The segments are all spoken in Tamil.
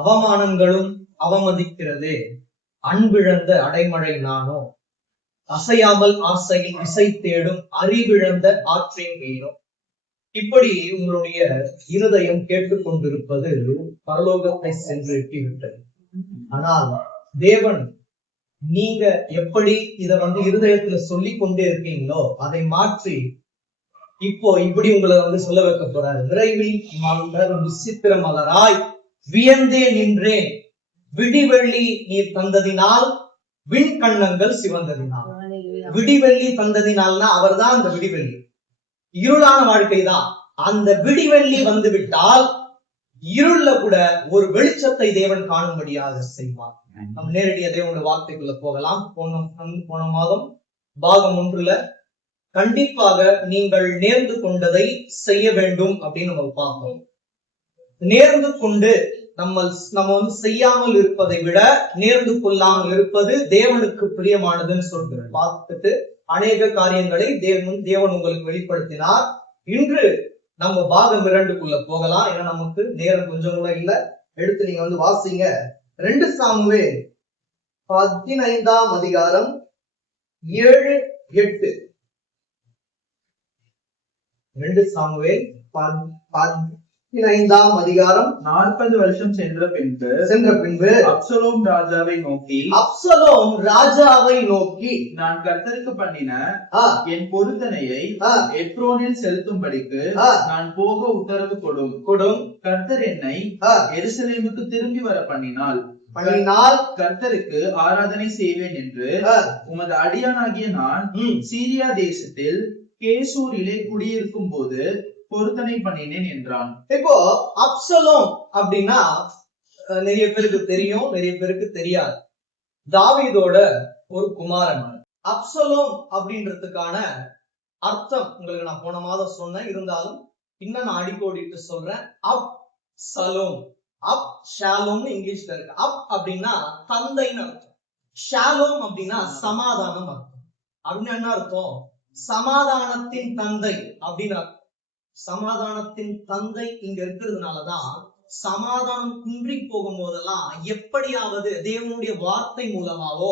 அவமானங்களும் அவமதிக்கிறதே அன்பிழந்த அடைமழை நானோ, அசையாமல் ஆசையில் இசை தேடும் அறிவிழந்த ஆற்றின் மீனோ. இப்படி உங்களுடைய இருதயம் கேட்டுக்கொண்டிருப்பது பரலோகத்தை சென்று எட்டிவிட்டது. ஆனால் தேவன் நீங்க எப்படி இத இருதயத்துல சொல்லி கொண்டே இருக்கீங்களோ அதை மாற்றி இப்போ இப்படி உங்களை சொல்ல வைக்க போறாரு. விரைவில் மலர் விசித்திர மலராய் வியந்தே நின்றேன், விடிவெள்ளி நீர் தந்ததினால் விண்கண்ணங்கள் சிவந்ததினால். விடிவெள்ளி தந்ததினால்னா அவர் தான் அந்த விடிவெள்ளி. இருளான வாழ்க்கை தான். அந்த விடிவெள்ளி வந்து விட்டால் இருள்ல கூட ஒரு வெளிச்சத்தை தேவன் காணும்படியாக செய்வார். நம் நேரடியாக தேவனுடைய வார்த்தைக்குள்ள போகலாம். போன மாதம் பாகம் 1ல கண்டிப்பாக நீங்கள் நேர்ந்து கொண்டதை செய்ய வேண்டும் அப்படின்னு நம்ம பார்ப்போம். நேர்ந்து கொண்டு நம்ம செய்யாமல் இருப்பதை விட நேர்ந்து கொள்ளாமல் இருப்பது தேவனுக்கு பிரியமானதுன்னு சொல்லிட்டு பார்த்துட்டு அநேக காரியங்களை தேவன் உங்களுக்கு வெளிப்படுத்தினார். இன்று நம்ம பாகம் 2க்குள்ள போகலாம். ஏன்னா நமக்கு நேரம் கொஞ்சம் கூட இல்ல. எடுத்து நீங்க வாசிங்க. 2 சாமுவேல் 15ஆம் அதிகாரம் 7, 8. 2 சாமுவேல் 15ஆம் அதிகாரம். 40 வருஷம் சென்ற பின்பு அப்சலோம் ராஜாவை நோக்கி நான் கர்த்தருக்கு பண்ணின என் பொருத்தனையை எப்ரோனில் செலுத்தும்படிக்கு நான் போக உத்தரவு கொடும். கர்த்தர் என்னை எருசலேமுக்கு திரும்பி வர பண்ணினால் கர்த்தருக்கு ஆராதனை செய்வேன் என்று உமது அடியானாகிய நான் சீரியா தேசத்தில் கேசூரிலே குடியிருக்கும் போது பொருத்தனை பண்ணினேன் என்றான். இப்போ அப்சலோம் அப்படின்னா நிறைய பேருக்கு தெரியும், நிறைய பேருக்கு தெரியாது. தாவீதோட ஒரு குமாரன். அப்சலோம் அப்படின்றதுக்கான அர்த்தம் உங்களுக்கு நான் போன மாதம் சொன்னேன். இருந்தாலும் இன்னும் நான் அடிக்கோடிட்டு சொல்றேன். அப் சலோம், அப் ஷாலோம்னு இங்கிலீஷ்ல இருக்கு. அப் அப்படின்னா தந்தைன்னு அர்த்தம். ஷாலோம் அப்படின்னா சமாதானம் அர்த்தம். அப்படின்னு என்ன அர்த்தம்? சமாதானத்தின் தந்தை அப்படின்னு. சமாதானத்தின் தந்தை இங்க இருக்கிறதுனாலதான் சமாதானம் குன்றி போகும் போதெல்லாம் எப்படியாவது தேவனுடைய வார்த்தை மூலமாவோ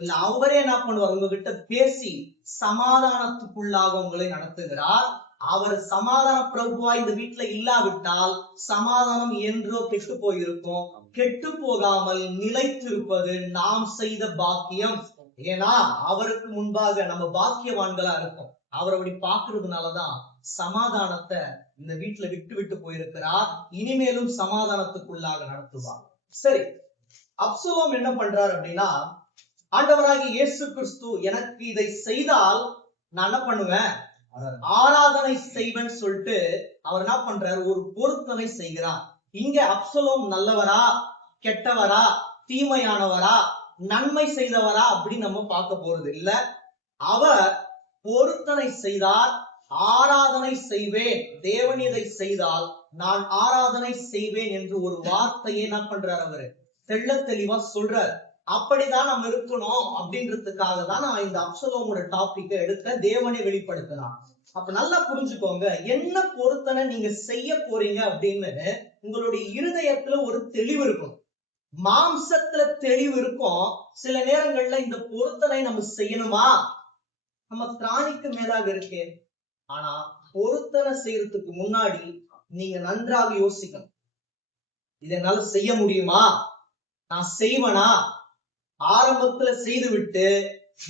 இல்ல அவரே என்ன பண்ணுவார், உங்ககிட்ட பேசி சமாதானத்துக்குள்ளாக உங்களை நடத்துகிறார். அவர் சமாதான பிரபுவா இந்த வீட்டுல இல்லாவிட்டால் சமாதானம் என்றோ கெட்டு போயிருக்கும். கெட்டு போகாமல் நிலைத்திருப்பது நாம் செய்த பாக்கியம். ஏன்னா அவருக்கு முன்பாக நம்ம பாக்கியவான்களா இருக்கோம். அவர் அப்படி பாக்குறதுனாலதான் சமாதானத்தை இந்த வீட்டுல விட்டு போயிருக்கிறார். இனிமேலும் சமாதானத்துக்குள்ளாக நடத்துவார். சரி, அப்சலோம் என்ன பண்றாரு அப்படின்னா, ஆண்டவராகிய இயேசு கிறிஸ்து எனக்கு இதை செய்தால் நான் என்ன பண்ணுவேன், ஆராதனை செய்வேன் சொல்லிட்டு அவர் என்ன பண்றாரு, ஒரு பொருத்தனை செய்கிறார். இங்க அப்சலோம் நல்லவரா கெட்டவரா தீமையானவரா நன்மை செய்தவரா அப்படின்னு நம்ம பார்க்க போறது இல்ல. அவர் பொருத்தனை செய்தார். ஆராதனை செய்வேன், தேவன் இதை செய்தால் நான் ஆராதனை செய்வேன் என்று ஒரு வார்த்தையை என்ன பண்றார், அவரு தெள்ள தெளிவா சொல்றார். அப்படிதான் நம்ம இருக்கணும் அப்படின்றதுக்காக தான் நான் இந்த அப்சலோமோட டாபிக் எடுத்த தேவனை வெளிப்படுத்தினான். அப்ப நல்லா புரிஞ்சுக்கோங்க, என்ன பொருத்தனை நீங்க செய்ய போறீங்க அப்படின்னு உங்களுடைய இருதயத்துல ஒரு தெளிவு இருக்கும். மாம்சத்துல தெளிவு இருக்கும். சில நேரங்கள்ல இந்த பொருத்தனை நம்ம செய்யணுமா, நம்ம திராணிக்கு மேலாக இருக்கு. ஆனா பொருத்தனை செய்யறதுக்கு முன்னாடி நீங்க நன்றாக யோசிக்கணும். இதனால செய்ய முடியுமா, நான் செய்வனா, ஆரம்பத்துல செய்து விட்டு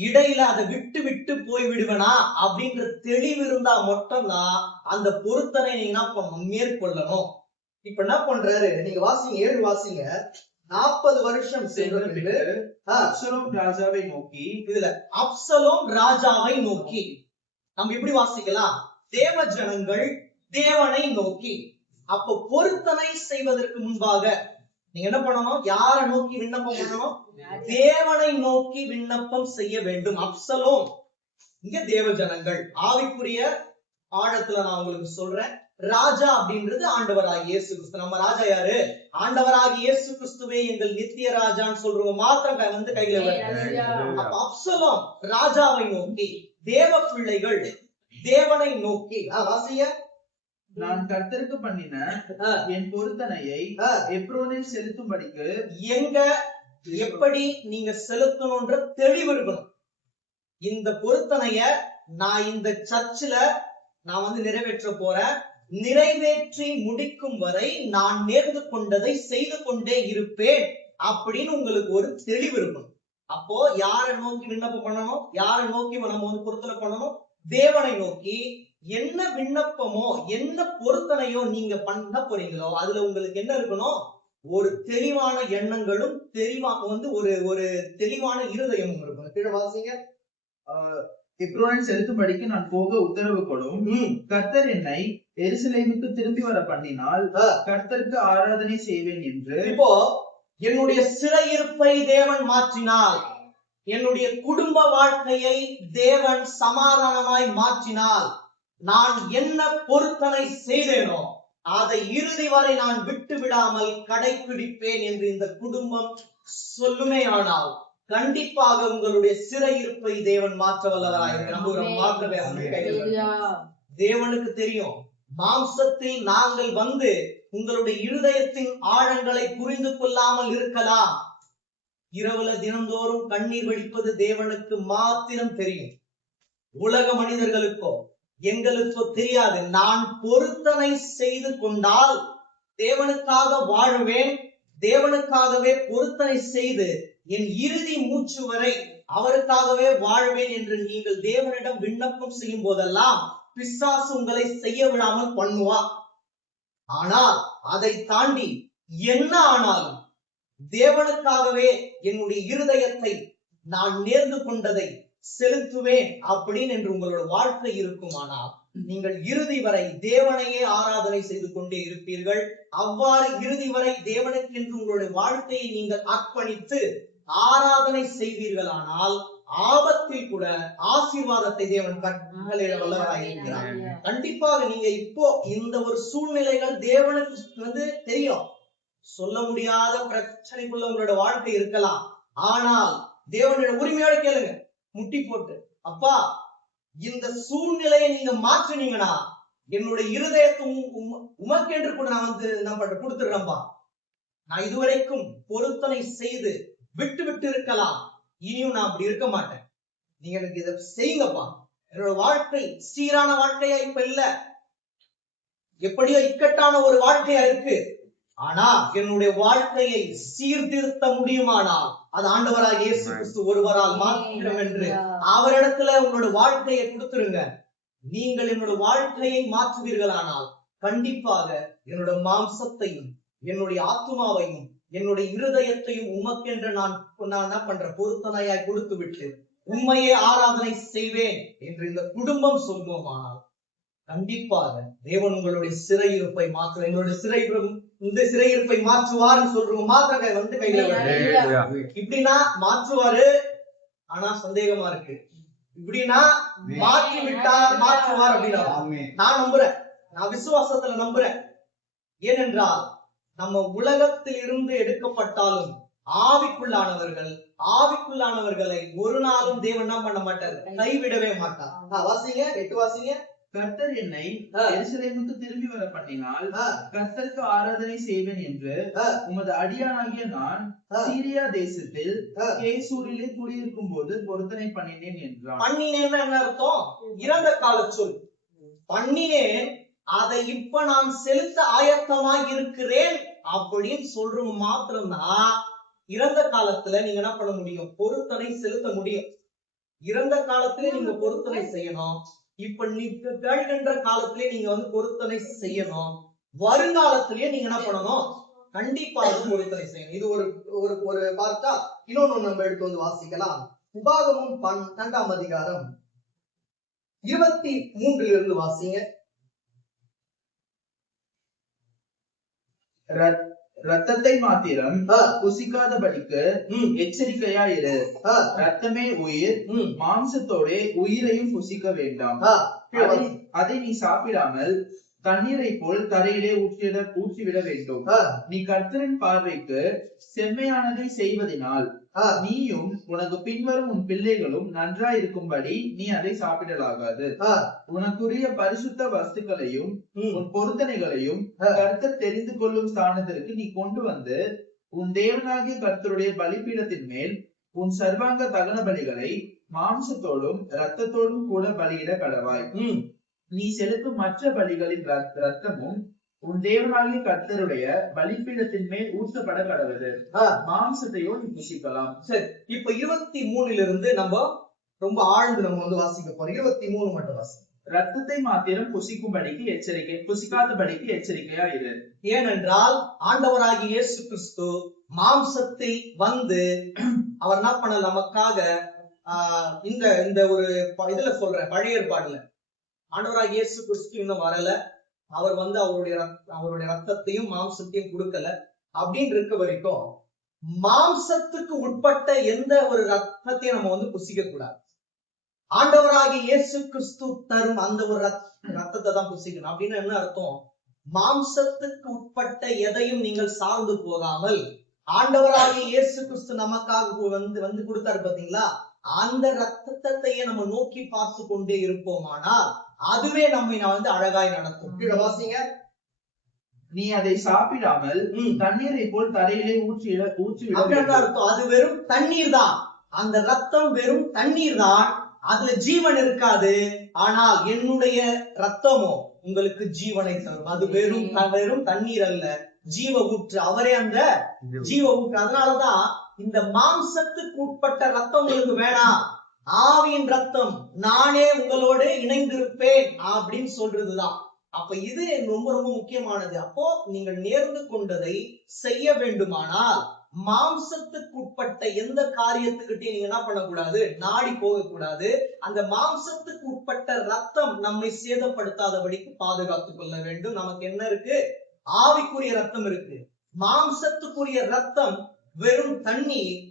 இடையில அதை விட்டு போய் விடுவேனா அப்படின்ற தெளிவு இருந்தா மட்டும்தான் அந்த பொருத்தனை நீங்க என்ன பண்ணணும், மேற்கொள்ளணும். இப்ப என்ன பண்றாரு, நீங்க வாசிங்க, 7 வாசிங்க. 40 வருஷம் சென்ற அப்சலோம் ராஜாவை நோக்கி. இதுல அப்சலோம் ராஜாவை நோக்கி நம்ம எப்படி வாசிக்கலாம், தேவ ஜனங்கள் தேவனை நோக்கி. அப்ப பொருத்தனை செய்வதற்கு முன்பாக நீங்க என்ன பண்ணணும், யாரை நோக்கி விண்ணப்பம் பண்ணணும், தேவனை நோக்கி விண்ணப்பம் செய்ய வேண்டும். அப்சலோம் இங்க தேவ ஜனங்கள். ஆவிக்குரிய ஆழத்துல நான் உங்களுக்கு சொல்றேன், ராஜா அப்படின்றது ஆண்டவராகிய இயேசு கிறிஸ்து. நம்ம ராஜா யாரு, ஆண்டவராகிய இயேசு கிறிஸ்துவே எங்கள் நித்திய ராஜான்னு சொல்றவங்க மாத்திரம் கையில வருது. அப்ப அப்சலோம் ராஜாவை நோக்கி, தேவ பிள்ளைகள் தேவனை நோக்கி. வாசிய நான் கர்த்தருக்கு பண்ணின என் பொருத்தனையை எப்ரோனில் செலுத்தும்படிக்கு எங்க எப்படி நீங்க செலுத்தணும்ன்ற தெளிவு இருக்கணும். இந்த பொருத்தனைய நான் இந்த சர்ச்சில் நான் நிறைவேற்ற போறேன், நிறைவேற்றி முடிக்கும் வரை நான் நேர்ந்து கொண்டதை செய்து கொண்டே இருப்பேன் அப்படின்னு உங்களுக்கு ஒரு தெளிவு இருக்கணும். அப்போ யாரை நோக்கி விண்ணப்பம் பண்ணணும், யாரை நோக்கி நம்ம பொருத்தனை பண்ணணும்? தேவனை நோக்கி. என்ன விண்ணப்பமோ என்ன பொருத்தனையோ நீங்க பண்ண போறீங்களோ அதுல உங்களுக்கு என்ன இருக்கணும்? ஒரு தெளிவான எண்ணங்களும் ஒரு தெளிவான இருதயமும் இருக்கும். கீழே வாசிங்க. எப்ரோனில் செலுத்தும்படிக்கு நான் போக உத்தரவு கொடும். கர்த்தர் என்னை எருசலேமுக்கு திரும்பி வர பண்ணினால் கர்த்தருக்கு ஆராதனை செய்வேன் என்று. இப்போ என்னுடைய சிறையிருப்பை தேவன் மாற்றினால், என்னுடைய குடும்ப வாழ்க்கையை தேவன் சமாதானமாய் மாற்றினால், நான் என்ன பொருத்தனை செய்தேனோ அதை இறுதி வரை நான் விட்டு விடாமல் கடைபிடிப்பேன் என்று இந்த குடும்பம் சொல்லுமே ஆனால் கண்டிப்பாக உங்களுடைய சிறையிருப்பை தேவன் மாற்ற வல்லவராயிருக்கிறார். தேவனுக்கு தெரியும். மாம்சத்தில் நாங்கள் உங்களுடைய இருதயத்தின் ஆழங்களை புரிந்து கொள்ளாமல் இருக்கலாம். இரவுல தினந்தோறும் கண்ணீர் வடிப்பது தேவனுக்கு மாத்திரம் தெரியும். உலக மனிதர்களுக்கோ எங்களுக்கோ தெரியாது. நான் பொருத்தனை செய்து கொண்டால் தேவனுக்காக வாழுவேன், தேவனுக்காகவே பொருத்தனை செய்து என் இறுதி மூச்சு வரை அவருக்காகவே வாழ்வேன் என்று நீங்கள் தேவனிடம் விண்ணப்பம் செய்யும் போதெல்லாம் பிசாசு உங்களை செய்ய விடாமல் பண்ணுவான். ஆனால் அதை தாண்டி என்ன ஆனாலும் தேவனுக்காகவே என்னுடைய இருதயத்தை நான் நேர்ந்து கொண்டதை செலுத்துவேன் அப்படின்னு என்று உங்களோட வாழ்க்கை இருக்குமானால் நீங்கள் இறுதி வரை தேவனையே ஆராதனை செய்து கொண்டே இருப்பீர்கள். அவ்வாறு இறுதி வரை தேவனுக்கென்று உங்களுடைய வாழ்க்கையை நீங்கள் அர்ப்பணித்து ஆராதனை செய்வீர்களானால் ஆபத்தில் கூட ஆசீர்வாதத்தை தேவன் கட்டளையிட வல்லவராயிருக்கிறார். கண்டிப்பாக நீங்க இப்போ இந்த ஒரு சூழ்நிலைகள் தேவனுக்கு தெரியும். சொல்ல முடியாத பிரச்சனைக்குள்ள உங்களோட வாழ்க்கை இருக்கலாம். ஆனால் தேவனோட உரிமையோட கேளுங்க, முட்டி போட்டு, அப்பா இந்த சூழ்நிலையை நீங்க மாற்றினீங்கன்னா என்னுடைய இருதயத்தை உமக்கென்று கூட நான் கொடுத்துடுறேன்பா. நான் இதுவரைக்கும் பொருத்தனை செய்து விட்டு விட்டு இருக்கலாம், இனியும் நான் அப்படி இருக்க மாட்டேன். நீங்க எனக்கு இதை செய்யுங்கப்பா. என்னோட வாழ்க்கை சீரான வாழ்க்கையா இப்ப இல்ல, எப்படியோ இக்கட்டான ஒரு வாழ்க்கையா இருக்கு. ஆனா என்னுடைய வாழ்க்கையை சீர்திருத்த முடியுமானால் அது ஆண்டவராக இயேசு கிறிஸ்து ஒருவரால் மாத்திரம் என்று அவரிடத்துல உங்களோட வாழ்க்கையை கொடுத்துருங்க. நீங்கள் என்னோட வாழ்க்கையை மாற்றுவீர்களானால் கண்டிப்பாக என்னோட மாம்சத்தையும் என்னுடைய ஆத்மாவையும் என்னுடைய இருதயத்தையும் உமக்கென்று நான் என்ன பண்றேன், பொருத்தனையாய் கொடுத்து விட்டு உண்மையே ஆராதனை செய்வேன் என்று இந்த குடும்பம் சொல்வோமானால் கண்டிப்பாக தேவன் உங்களுடைய சிறையிருப்பை மாற்ற, என்னுடைய சிறையிருப்பை மாற்றுவார்னு சொல்றோம். மாத்திர கையில இப்படின்னா மாற்றுவாரு. ஆனா சந்தேகமா இருக்கு. இப்படின்னா மாற்றி விட்டார் மாற்றுவார் அப்படின்னா நான் நம்புறேன், நான் விசுவாசத்துல நம்புறேன். ஏனென்றால் நம்ம உலகத்தில் இருந்து எடுக்கப்பட்டாலும் ஆவிக்குள்ளானவர்களை ஒரு நாளும் தேவன் என்ன பண்ண மாட்டார், கைவிடவே மாட்டார். வாசிங்க, 8 வாசிங்க. கர்த்தர் என்னை எருசலேமுக்கு திரும்பி வர பண்ணினால் கர்த்தருக்கு ஆராதனை செய்வேன் என்று உமது அடியானாகிய நான் சீரியா தேசத்தில் கேசூரிலே குடியிருக்கும் போது பொருத்தனை பண்ணினேன் என்றான். பண்ணினேன் என்ன அர்த்தம்? இறந்த கால சொல். பண்ணினேன், அதை இப்ப நான் செலுத்த ஆயத்தமாக இருக்கிறேன் அப்படின்னு சொல்றது மாத்திரம்தான் இறந்த காலத்துல நீங்க என்ன பண்ண முடியும், பொருத்தனை செலுத்த முடியும். இறந்த காலத்திலே நீங்க பொருத்தனை செய்யணும். இப்ப நிகழ்கின்ற காலத்திலே நீங்க பொருத்தனை செய்யணும். வருங்காலத்திலேயே நீங்க என்ன பண்ணணும், கண்டிப்பாக பொருத்தனை செய்யணும். இது ஒரு பார்த்தா இன்னொன்னு நம்ம எடுத்து வாசிக்கலாம். உபாகமம் 12ஆம் அதிகாரம் 23 வாசிங்க. ரத்தத்தை மாத்திரம் புசிக்காதபடிக்கு எச்சரிக்கையா இரு. ரத்தமே உயிர், மாம்சத்தோட உயிரையும் புசிக்க வேண்டாம். அதை நீ சாப்பிடாமல் தண்ணீரை போல் தரையிலே ஊற்றிவிட வேண்டும். நீ கர்த்தரின் பார்வைக்கு செம்மையானதை செய்வதனால் நீயும் உனக்கு பின்வரும் உன் பிள்ளைகளும் நன்றாயிருக்கும்படி நீ அதை சாப்பிடலாகாது. உனக்குரிய பரிசுத்த வஸ்துக்களையும் உன் பொருத்தனைகளையும் கர்த்தர் தெரிந்து கொள்ளும் ஸ்தானத்திற்கு நீ கொண்டு வந்து உன் தேவனாகிய கர்த்தருடைய பலிபீடத்தின் மேல் உன் சர்வாங்க தகன பலிகளை மாம்சத்தோடும் இரத்தத்தோடும் கூட பலியிட கடவாய். நீ செலுத்தும் மற்ற பலிகளின் இரத்தமும் உன் தேவனாகிய கர்த்தருடைய பலிபீடத்தின் மேல் ஊற்றப்பட கடவுது. மாம்சத்தையோ நீ புசிக்கலாம். சரி, இப்ப 23 நம்ம ரொம்ப ஆழ்ந்து நம்ம வாசிக்க போறோம். 23 மட்டும் வாசி. ரத்தத்தை மாத்திரம் புசிக்காதபடிக்கு எச்சரிக்கையா இரு. ஏனென்றால் ஆண்டவராகிய இயேசு கிறிஸ்து மாம்சத்தை வந்து அவர் என்ன பண்ண நமக்காக இந்த ஒரு இதுல சொல்றேன், பழைய ஏற்பாடுல ஆண்டவராகிய இயேசு கிறிஸ்து இன்னும் வரல. அவர் வந்து அவருடைய ரத்தத்தையும் மாம்சத்தையும் கொடுக்கல. அப்படின்னு இருக்க வரைக்கும் மாம்சத்துக்கு உட்பட்ட எந்த ஒரு ரத்தத்தையும் நம்ம புசிக்க கூடாது. ஆண்டவராகிய இயேசு கிறிஸ்து தரும் அந்த ஒரு ரத்தத்தை தான் புசிக்கணும். அப்படின்னு என்ன அர்த்தம்? மாம்சத்துக்கு உட்பட்ட எதையும் நீங்கள் சார்ந்து போகாமல் ஆண்டவராகிய இயேசு கிறிஸ்து நமக்காக வந்து கொடுத்தாரு பாத்தீங்களா, அந்த ரத்தத்தையே நம்ம நோக்கி பார்த்து கொண்டே இருப்போமானால் அதுவே நம்மை அழகாய் நடத்தும். கீழே வாசிங்க. நீ அதை சாப்பிடாமல் தண்ணீரை போல் தரையிலே ஊற்றி அர்த்தம். அது வெறும் தண்ணீர் தான். அந்த ரத்தம் வெறும் தண்ணீர் தான். அதுல ஜீவன் இருக்காது. ஆனால் என்னுடைய ரத்தமோ உங்களுக்கு ஜீவனை தரும். அது வெறும் தண்ணீர் அல்ல, ஜீவ ஊற்று. அவரே அந்த ஜீவ ஊற்று. அதனாலதான் இந்த மாம்சத்துக்கு உட்பட்ட ரத்தம் உங்களுக்கு வேணாம், ஆவியின் ரத்தம் நானே உங்களோடு இணைந்திருப்பேன் அப்படின்னு சொல்றதுதான். அப்ப இது ரொம்ப ரொம்ப முக்கியமானது. அப்போ நீங்கள் நேர்ந்து கொண்டதை செய்ய வேண்டுமானால் மாம்சத்துக்கு உட்பட்ட எந்த காரியத்துக்கிட்டே நீங்க என்ன பண்ணக்கூடாது, நாடி போகக்கூடாது. அந்த மாம்சத்துக்கு உட்பட்ட ரத்தம் நம்மை சேதப்படுத்தாதபடிக்கு பாதுகாத்துக் கொள்ள வேண்டும். நமக்கு என்ன இருக்கு? ஆவிக்குரிய ரத்தம் இருக்கு. மாம்சத்துக்குரிய ரத்தம் வெறும் தண்ணீர்.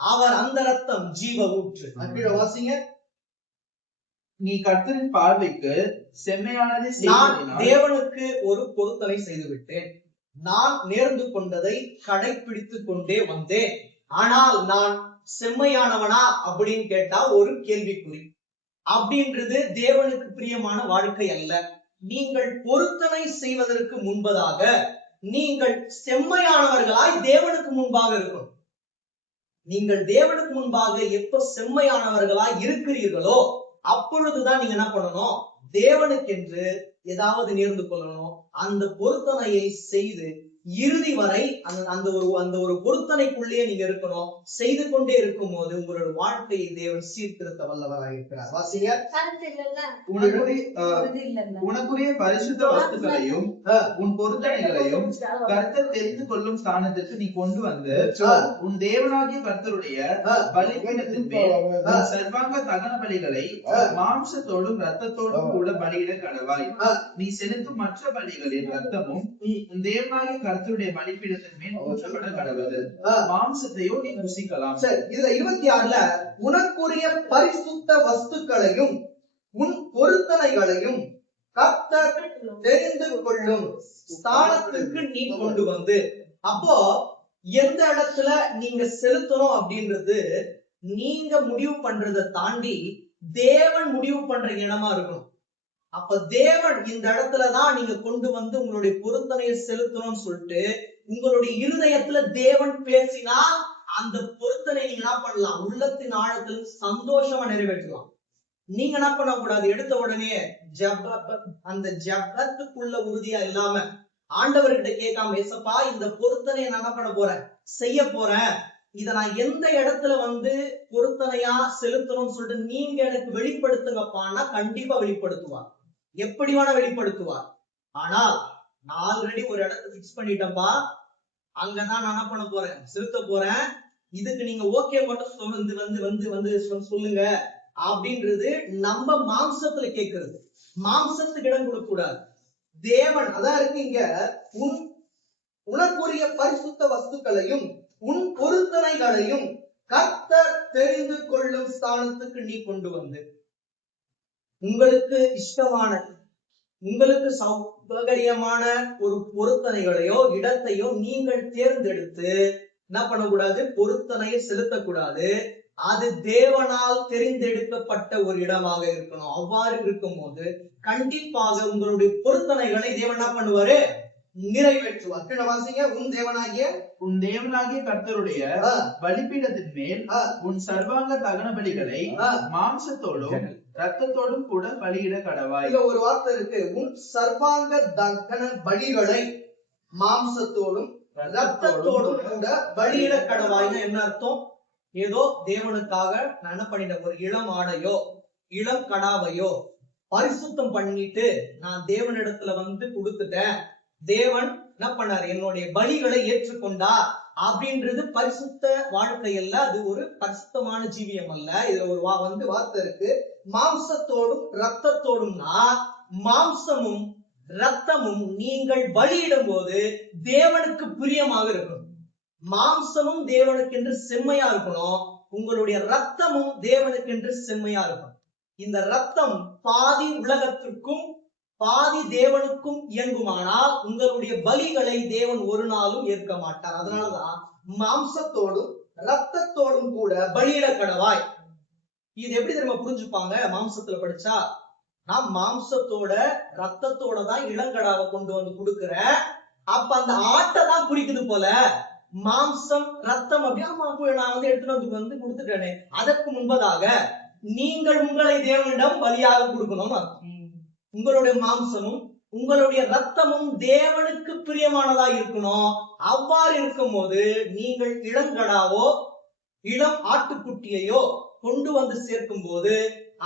அவர் அந்த ரத்தம் ஜீவ ஊற்று. வாசிங்க. நீ கர்த்தரின் பார்வைக்கு செம்மையானதை நான் தேவனுக்கு ஒரு பொருத்தனை செய்து விட்டேன். நான் நேர்ந்து கொண்டதை கடைபிடித்துக் கொண்டே வந்தேன். ஆனால் நான் செம்மையானவனா அப்படின்னு கேட்டா ஒரு கேள்விக்குறி. அப்படின்றது தேவனுக்கு பிரியமான வாழ்க்கை அல்ல. நீங்கள் பொருத்தனை செய்வதற்கு முன்பதாக நீங்கள் செம்மையானவர்களாய் தேவனுக்கு முன்பாக இருக்கணும். நீங்கள் தேவனுக்கு முன்பாக எப்ப செம்மையானவர்களாய் இருக்கிறீர்களோ அப்பொழுதுதான் நீங்க என்ன பண்ணணும், தேவனுக்கென்று ஏதாவது நேர்ந்து கொள்ளணும். அந்த பொருத்தனையை செய்து இறுதி வரை அந்த ஒரு பொருத்தனைக்குள்ளேயே நீங்க இருக்கணும். செய்து கொண்டே இருக்கும் போது உங்களோட வாழ்க்கையை தேவன் சீர்திருத்த வல்லவராக இருக்கிறார். வாசிங்க. உனக்குரிய பரிசுத்த வஸ்துக்களையும் உன் பொருத்தனைகளையும் கர்த்தர் தெரிந்து கொள்ளும் ஸ்தானத்திற்கு நீ கொண்டு வந்து உன் தேவனாகிய கர்த்தருடைய பலிபீடத்தின் மேல் சர்வாங்க தகன பலிகளை மாம்சத்தோடும் இரத்தத்தோடும் கூட பலியிட கடவாய். நீ செலுத்தும் மற்ற பலிகளின் இரத்தமும் உன் தேவனாகிய கர்த்தருடைய பலிபீடத்தின் மேல் ஊற்றப்பட கடவுது. மாம்சத்தையோ நீ ருசிக்கலாம். சரி, இதுல 26ல உனக்குரிய பரிசுத்த வஸ்துக்களையும் உன் பொருத்தனைகளையும் கர்த்தர் தெரிந்து கொள்ளும் ஸ்தானத்துக்கு நீ கொண்டு வந்து. அப்போ எந்த இடத்துல நீங்க செலுத்தணும் அப்படின்றது நீங்க முடிவு பண்றதை தாண்டி தேவன் முடிவு பண்ற இடமா இருக்கணும். அப்ப தேவன் இந்த இடத்துலதான் நீங்க கொண்டு வந்து உங்களுடைய பொருத்தனையை செலுத்தணும்னு சொல்லிட்டு உங்களுடைய இருதயத்துல தேவன் பேசினால் அந்த பொருத்தனை நீங்க என்ன பண்ணலாம், உள்ளத்தின் ஆழத்தில் சந்தோஷமா நிறைவேற்றலாம். நீங்க என்ன பண்ணக்கூடாது, எடுத்த உடனே அந்த ஜபத்துக்குள்ள உறுதியா இல்லாம ஆண்டவர்கிட்ட கேட்காம, ஏசப்பா இந்த பொருத்தனையை நான் என்ன பண்ண போறேன், செய்ய போறேன், இத நான் எந்த இடத்துல பொருத்தனையா செலுத்தணும்னு சொல்லிட்டு நீங்க எனக்கு வெளிப்படுத்துங்கப்பான்னா கண்டிப்பா வெளிப்படுத்துவார். எப்படி வேணா வெளிப்படுத்துவார். ஆனால் நான் ஆல்ரெடி ஒரு இடத்தை பிக்ஸ் பண்ணிட்டேன்பா, அங்கதான் நான் என்ன பண்ண போறேன், செலுத்த போறேன், இதுக்கு நீங்க ஓகே மட்டும் சொல்லுங்க அப்படின்றது நம்ம மாம்சத்துல கேட்கறது. மாம்சத்துக்கு இடம் கொடுக்க கூடாது. தேவன் அதான் இருக்கு இங்க, உனக்குரிய பரிசுத்த வஸ்துக்களையும் உன் பொருத்தனைகளையும் கர்த்தர் தெரிந்து கொள்ளும் ஸ்தானத்துக்கு நீ கொண்டு வந்து உங்களுக்கு இஷ்டமான, உங்களுக்கு சுகரியமான ஒரு பொருத்தனைகளையோ இடத்தையோ நீங்கள் தேர்ந்தெடுத்து என்ன பண்ணக்கூடாது, பொருத்தனையை செலுத்தக்கூடாது. அது தேவனால் தெரிந்தெடுக்கப்பட்ட ஒரு இடமாக இருக்கணும். அவ்வாறு இருக்கும்போது கண்டிப்பாக உங்களுடைய பொருத்தனைகளை தேவன் என்ன பண்ணுவாரு, நிறைவேற்றுவார். கீழே வாசிங்க. உன் தேவனாகிய கர்த்தருடைய பலிபீடத்தின் மேல் உன் சர்வாங்க தகன பலிகளை மாம்சத்தோடும் ரத்தத்தோடும் கூட பலியிட கடவாய். இதுல ஒரு வார்த்தை இருக்கு, உன் சர்வாங்க தகன பலிகளை மாம்சத்தோடும் ரத்தத்தோடும் கூட பலியிட கடவாய்னா என்ன அர்த்தம்? ஏதோ தேவனுக்காக நான் என்ன பண்ணிட்டேன், ஒரு இளம் ஆடையோ இளம் கடாவையோ பரிசுத்தம் பண்ணிட்டு நான் தேவனிடத்துல வந்து கொடுத்துட்டேன், தேவன் என்ன பண்ணாரு, என்னுடைய பலிகளை ஏற்றுக்கொண்டார் அப்படின்றது பரிசுத்த வாழ்க்கை அல்ல. அது ஒரு பரிசுத்தமான ஜீவியம் அல்ல. இதுல ஒரு வார்த்தை இருக்கு, மாம்சத்தோடும் ரத்தத்தோடும்னா மாம்சமும் ரத்தமும் நீங்கள் பலியிடும் போது தேவனுக்கு பிரியமாக இருக்கணும். மாம்சமும் தேவனுக்கு என்று செம்மையா இருக்கணும், உங்களுடைய ரத்தமும் தேவனுக்கு என்று செம்மையா இருக்கணும். இந்த ரத்தம் பாதி உலகத்திற்கும் பாதி தேவனுக்கும் இயங்குமானால் உங்களுடைய பலிகளை தேவன் ஒரு நாளும் ஏற்க மாட்டார். அதனாலதான் மாம்சத்தோடும் ரத்தத்தோடும் கூட பலியிட கடவாய். இது எப்படி தெரியுமா புரிஞ்சுப்பாங்க? மாம்சத்துல படிச்சா, நான் மாம்சத்தோட ரத்தத்தோட தான் இளங்கடாவை கொண்டு வந்து கொடுக்கிறேன், அப்ப அந்த ஆட்டை தான் குறிக்குது போல. மாம்சம் ரத்தம் அப்படியே நான் வந்து எடுத்துட்டு வந்து கொடுத்துட்டேனே, அதற்கு முன்பதாக நீங்கள் உங்களை தேவனிடம் பலியாக கொடுக்கணும். உங்களுடைய மாம்சமும் உங்களுடைய ரத்தமும் தேவனுக்கு பிரியமானதா இருக்கணும். அவ்வாறு இருக்கும் போது நீங்கள் இளங்கடாவோ இளம் ஆட்டுக்குட்டியையோ கொண்டு வந்து சேர்க்கும் போது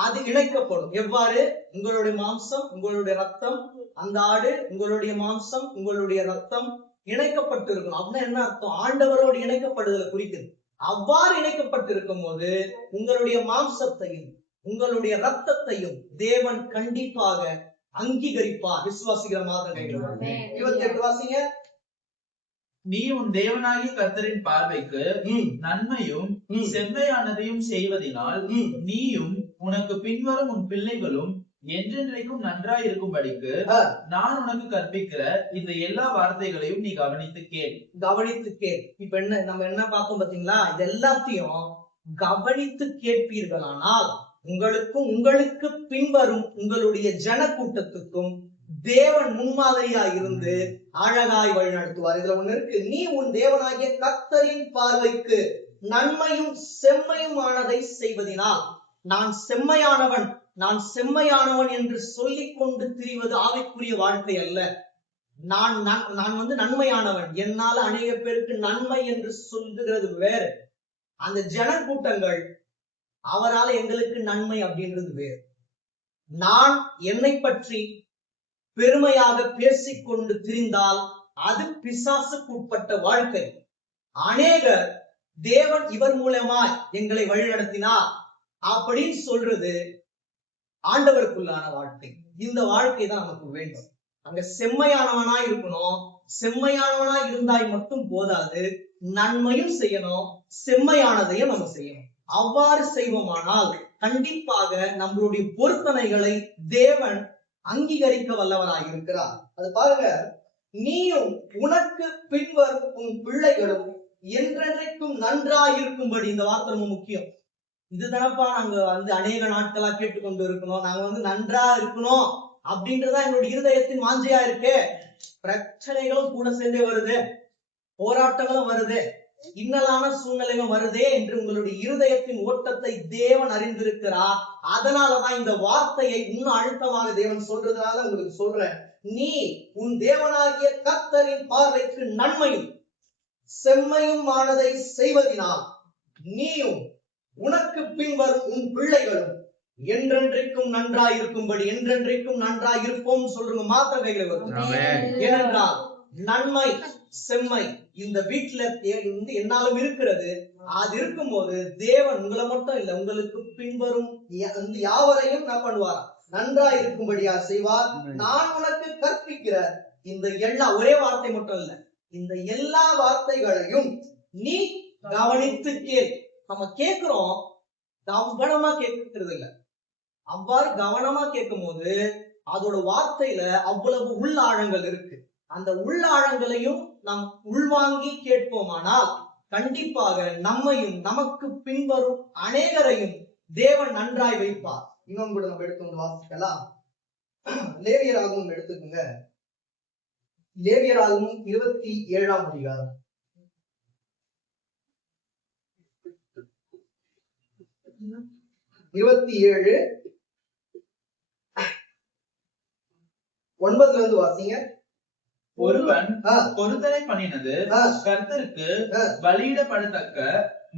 அது இணைக்கப்படும். எவ்வாறு? உங்களுடைய மாம்சம் உங்களுடைய ரத்தம், அந்த ஆடு உங்களுடைய மாம்சம் உங்களுடைய ரத்தம் இணைக்கப்பட்டு இருக்கணும். அப்படின்னா என்ன அர்த்தம்? ஆண்டவரோடு இணைக்கப்படுதலை குறிக்குது. அவ்வாறு இணைக்கப்பட்டு இருக்கும் போது உங்களுடைய மாம்சத்தையும் உங்களுடைய ரத்தத்தையும் தேவன் கண்டிப்பாக அங்கீகரிப்பார். விசுவாசிக்கிற மாதிரி 28 வாசிங்க. நீ உன் தேவனாகிய கர்த்தரின் பார்வைக்கு நன்மையும் செம்மையானதையும் செய்வதினால் நீயும் உனக்கு பின்வரும் உன் பிள்ளைகளும் என்றென்றைக்கும் நன்றாய் இருக்கும்படிக்கு நான் உனக்கு கற்பிக்கிற இந்த எல்லா வார்த்தைகளையும் நீ கவனித்து கேள். இப்ப என்ன நம்ம என்ன பார்த்தோம் பாத்தீங்களா? இது எல்லாத்தையும் கவனித்து கேட்பீர்களானால் உங்களுக்கும் உங்களுக்கு பின்வரும் உங்களுடைய ஜன கூட்டத்துக்கும் தேவன் முன்மாதிரியா இருந்து அழகாய் வழி நடத்துவார். இதுல ஒண்ணு இருக்கு, நீ உன் தேவனாகிய கர்த்தரின் பார்வைக்கு நன்மையும் செம்மையுமானதை செய்வதினால். நான் செம்மையானவன் என்று சொல்லிக் கொண்டு திரிவது ஆவிக்குரிய வாழ்க்கை அல்ல. நான் வந்து நன்மையானவன், என்னால அநேக பேருக்கு நன்மை என்று சொல்லுகிறது வேறு. அந்த ஜன கூட்டங்கள் அவரால் எங்களுக்கு நன்மை அப்படின்றது வேறு. நான் என்னை பற்றி பெருமையாக பேசிக்கொண்டு திரிந்தால் அது பிசாசுக்கு உட்பட்ட வாழ்க்கை. அநேகர் தேவன் இவர் மூலமா எங்களை வழிநடத்தினார் அப்படின்னு சொல்றது ஆண்டவருக்குள்ளான வாழ்க்கை. இந்த வாழ்க்கை தான் நமக்கு வேண்டும். அங்க செம்மையானவனா இருக்கணும். செம்மையானவனா இருந்தாய் மட்டும் போதாது, நன்மையும் செய்யணும், செம்மையானதையும் நம்ம செய்யணும். அவ்வாறு செய்வோமானால் கண்டிப்பாக நம்மளுடைய பொருத்தனைகளை தேவன் அங்கீகரிக்க வல்லவராக இருக்கிறார். அது பாருங்க, நீயும் உனக்கு பின்வரும் உன் பிள்ளைகளும் என்றென்றைக்கும் நன்றாயிருக்கும்படி. இந்த வார்த்தை ரொம்ப முக்கியம். இதுதானப்பா நாங்க வந்து அநேக நாட்களா கேட்டுக்கொண்டு இருக்கணும். நாங்க வந்து நன்றா இருக்கணும் அப்படின்றதா என்னுடைய இருதயத்தின் வாஞ்சையா இருக்கு. பிரச்சனைகளும் கூட சேர்ந்தே வருது, போராட்டங்களும் வருது, இன்னலான சூழ்நிலையும் வருதே என்று உங்களுடைய இருதயத்தின் ஓட்டத்தை தேவன் அறிந்திருக்கிறார். அதனாலதான் இந்த வார்த்தையை இன்னும் அழுத்தமாக தேவன் சொல்றதுனால உங்களுக்கு சொல்றேன். நீ உன் தேவனாகிய கர்த்தரின் பார்வைக்கு நன்மையும் செம்மையுமானதை செய்வதினால் நீயும் உனக்கு பின்வரும் உன் பிள்ளைகளும் என்றென்றைக்கும் நன்றாயிருக்கும்படி. என்றென்றைக்கும் நன்றாயிருப்போம் சொல்றவங்க மாத்திரம் கையில வரும். ஏனென்றால் நன்மை செம்மை இந்த வீட்டுல என்னாலும் இருக்கிறது. அது இருக்கும் போது தேவன் உங்களை மட்டும் இல்ல, உங்களுக்கு பின்வரும் யாவரையும் என்ன பண்ணுவார்? நன்றா இருக்கும்படியா செய்வார். நான் உனக்கு கற்பிக்கிற இந்த எல்லா, ஒரே வார்த்தை மட்டும் இல்ல, இந்த எல்லா வார்த்தைகளையும் நீ கவனித்து கேள். நம்ம கேட்கிறோம், கவனமா கேட்கறது இல்ல. அவ்வாறு கவனமா கேட்கும் போது அதோட வார்த்தையில அவ்வளவு உள்ளாழங்கள் இருக்கு. அந்த உள்ளாழங்களையும் நாம் உள்வாங்கி கேட்போமானால் கண்டிப்பாக நம்மையும் நமக்கு பின்வரும் அநேகரையும் தேவன் நன்றாய் வைப்பார். இன்னும் கூட நம்ம எடுத்து வந்து வாசிக்கலாம். லேவியராகவும் எடுத்துக்கோங்க. லேவியராகவும் 27ஆம் அதிகாரம் 27 9 இருந்து வாசிங்க. ஒருவன் பொருத்தனை பண்ணினது கர்த்தருக்கு பலியிடப்படத்தக்க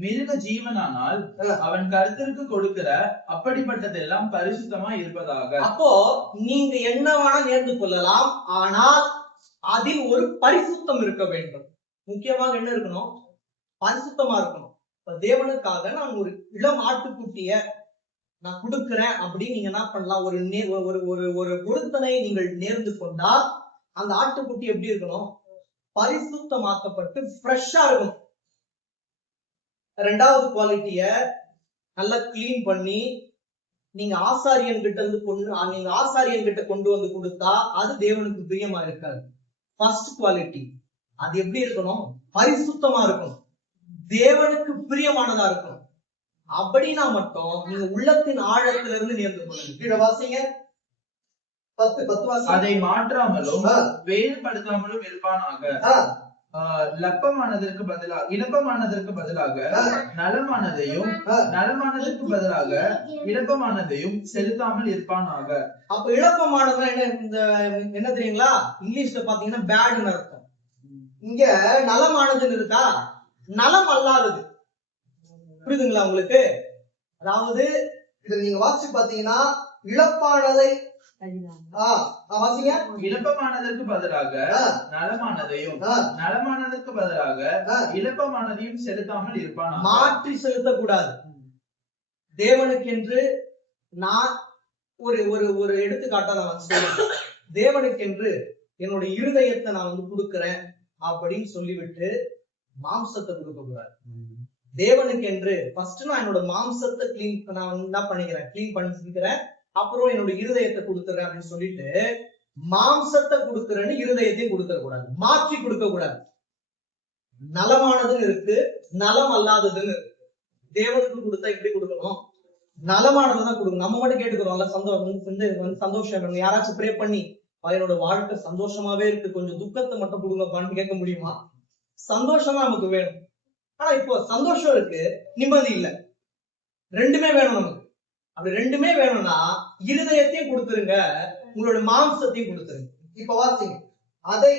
மிருக ஜீவனானால் அவன் கர்த்தருக்கு கொடுக்கிற அப்படிப்பட்டதெல்லாம் பரிசுத்தமா இருப்பதாக. அப்போ நீங்க என்னவான நேர்ந்து கொள்ளலாம், ஆனால் அதில் ஒரு பரிசுத்தம் இருக்க வேண்டும். முக்கியமாக என்ன இருக்கணும்? பரிசுத்தமா இருக்கணும். தேவனுக்காக நான் ஒரு இளம் ஆட்டுக்குட்டிய நான் கொடுக்கிறேன் அப்படின்னு நீங்க என்ன பண்ணலாம்? ஒரு பொருத்தனை நீங்கள் நேர்ந்து கொண்டால் அந்த ஆட்டுக்குட்டி எப்படி இருக்கணும்? பரிசுத்தமாக்கப்பட்டு ஃப்ரெஷ்ஷா இருக்கணும். ரெண்டாவது குவாலிட்டிய நல்லா கிளீன் பண்ணி நீங்க ஆசாரியன் கிட்ட கொண்டு வந்து கொடுத்தா அது தேவனுக்கு பிரியமா இருக்காது. ஃபர்ஸ்ட் குவாலிட்டி அது எப்படி இருக்கணும்? பரிசுத்தமா இருக்கணும், தேவனுக்கு பிரியமானதா இருக்கணும். அப்படின்னா மட்டும் நீங்க உள்ளத்தின் ஆழத்திலிருந்து நேர்ந்து கொள்ளுங்க. கீழே வாசிங்க. 10 அதை மாற்றாமலும் வேறுபடுத்தாமலும் இருப்பானாக. இலப்பமானதற்கு பதிலாக நலமானதையும் நலமானதற்கு பதிலாக இலப்பமானதையும் செலுத்தாமல் இருப்பானாக. அப்ப இழப்பமானது என்ன தெரியுங்களா? இங்கிலீஷ்ல பாத்தீங்கன்னா பேட்னு அர்த்தம். இங்க நலமானதுன்னு இருக்கா, நலம் அல்லாதது. புரியுதுங்களா உங்களுக்கு? அதாவது இத நீங்க வாசிச்சு பாத்தீங்கன்னா இழப்பானதை இலப்பமானதற்கு பதிலாக நலமானதையும் நலமானதற்கு பதிலாக இலப்பமானதையும் செலுத்தாமல் இருப்பான். மாற்றி செலுத்தக்கூடாது. தேவனுக்கென்று நான் ஒரு எடுத்துக்காட்டா நான் சொல்றேன். தேவனுக்கென்று என்னுடைய இருதயத்தை நான் கொடுக்கிறேன் அப்படின்னு சொல்லிவிட்டு மாம்சத்தை கொடுக்க கூடாது. தேவனுக்கென்று ஃபர்ஸ்ட் நான் என்னோட மாம்சத்தை நான் என்ன பண்ணிக்கிறேன்? கிளீன் பண்ணிக்கிறேன். அப்புறம் என்னோட இருதயத்தை கொடுத்துறேன் அப்படின்னு சொல்லிட்டு மாம்சத்தை கொடுக்கிறேன்னு இருதயத்தையும் கொடுக்க கூடாது, மாற்றி கொடுக்க கூடாது. நலமானதுன்னு இருக்கு, நலம் அல்லாததுன்னு இருக்கு. தேவனுக்கு கொடுத்தா எப்படி கொடுக்கணும்? நலமானதுதான் கொடுக்கணும். நம்ம மட்டும் கேட்டுக்கிறோம்ல, சந்தோஷம். யாராச்சும் ப்ரே பண்ணி என்னோட வாழ்க்கை சந்தோஷமாவே இருக்கு, கொஞ்சம் துக்கத்தை மட்டும் கொடுங்கப்பான்னு கேட்க முடியுமா? சந்தோஷமா நமக்கு வேணும். ஆனா இப்போ சந்தோஷம் இருக்கு, நிம்மதி இல்லை. ரெண்டுமே வேணும் நமக்கு. அப்படி ரெண்டுமே வேணும்னா இருதயத்தையும் கொடுத்துருங்க, உங்களோட மாம்சத்தையும் கொடுத்துருங்க. இப்ப வார்த்தைங்க அதை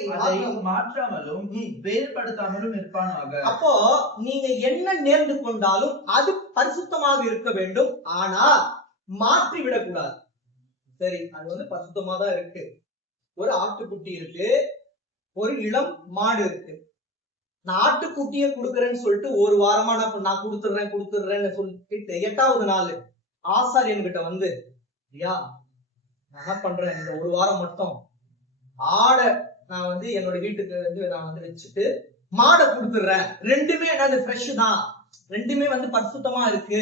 மாற்றாமலும் வேறுபடுத்தாமலும் இருப்பானாக. அப்போ நீங்க என்ன நேர்ந்து கொண்டாலும் அது பரிசுத்தமாக இருக்க வேண்டும், ஆனால் மாற்றி விடக்கூடாது. சரி, அது பரிசுத்தமா தான் இருக்கு. ஒரு ஆட்டுக்குட்டி இருக்கு, ஒரு இளம் மாடு இருக்கு. நான் ஆட்டுக்குட்டிய கொடுக்குறேன்னு சொல்லிட்டு ஒரு வாரமா நான் கொடுத்துடுறேன்னு சொல்லிட்டு 8வது நாள் ஆசாரியன் கிட்ட ஐயா நான் என்ன பண்றேன், இந்த ஒரு வாரம் மட்டும் ஆடை நான் என்னோட வீட்டுக்கு நான் வச்சுட்டு மாடை கொடுத்துடுறேன். ரெண்டுமே ஃப்ரெஷ் தான், ரெண்டுமே பரிசுத்தமா இருக்கு.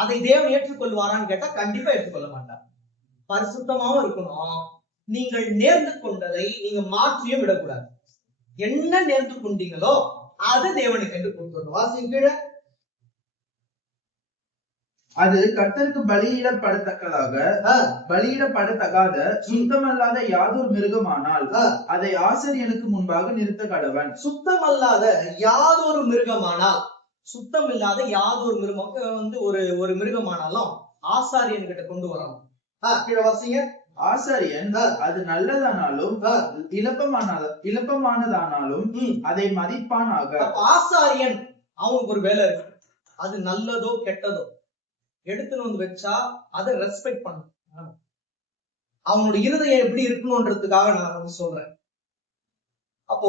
அதை தேவன் ஏற்றுக்கொள்வாரான்னு கேட்டா கண்டிப்பா ஏற்றுக்கொள்ள மாட்டார். பரிசுத்தமாவும் இருக்கணும். நீங்கள் நேர்ந்து கொண்டதை நீங்க மாற்றியும் விடக்கூடாது. என்ன நேர்ந்து கொண்டீங்களோ அது தேவனுக்கு என்று கொடுக்கணும். வாசிங்க. அது கர்த்தருக்கு பலியிடப்படத்தகாத சுத்தமல்லாத யாதொரு மிருகமானால் அதை ஆசாரியனுக்கு முன்பாக நிறுத்த கடவன். சுத்தமல்லாத யாதொரு மிருகமானால், சுத்தம் இல்லாத யாதொரு மிருகம் ஒரு மிருகமானாலும் ஆசாரியன் கிட்ட கொண்டு வரணும். கீழே வாசிங்க. ஆசாரியன் அது நல்லதானாலும் இலப்பமானதானாலும் அதை மதிப்பானாக. ஆசாரியன் அவனுக்கு ஒரு வேலை இருக்கு. அது நல்லதோ கெட்டதோ எடுத்துன்னு வச்சா அதை ரெஸ்பெக்ட் பண்ணணும். அவனோட இருதயம் எப்படி இருக்கணும்ன்றதுக்காக நான் சொல்றேன். அப்போ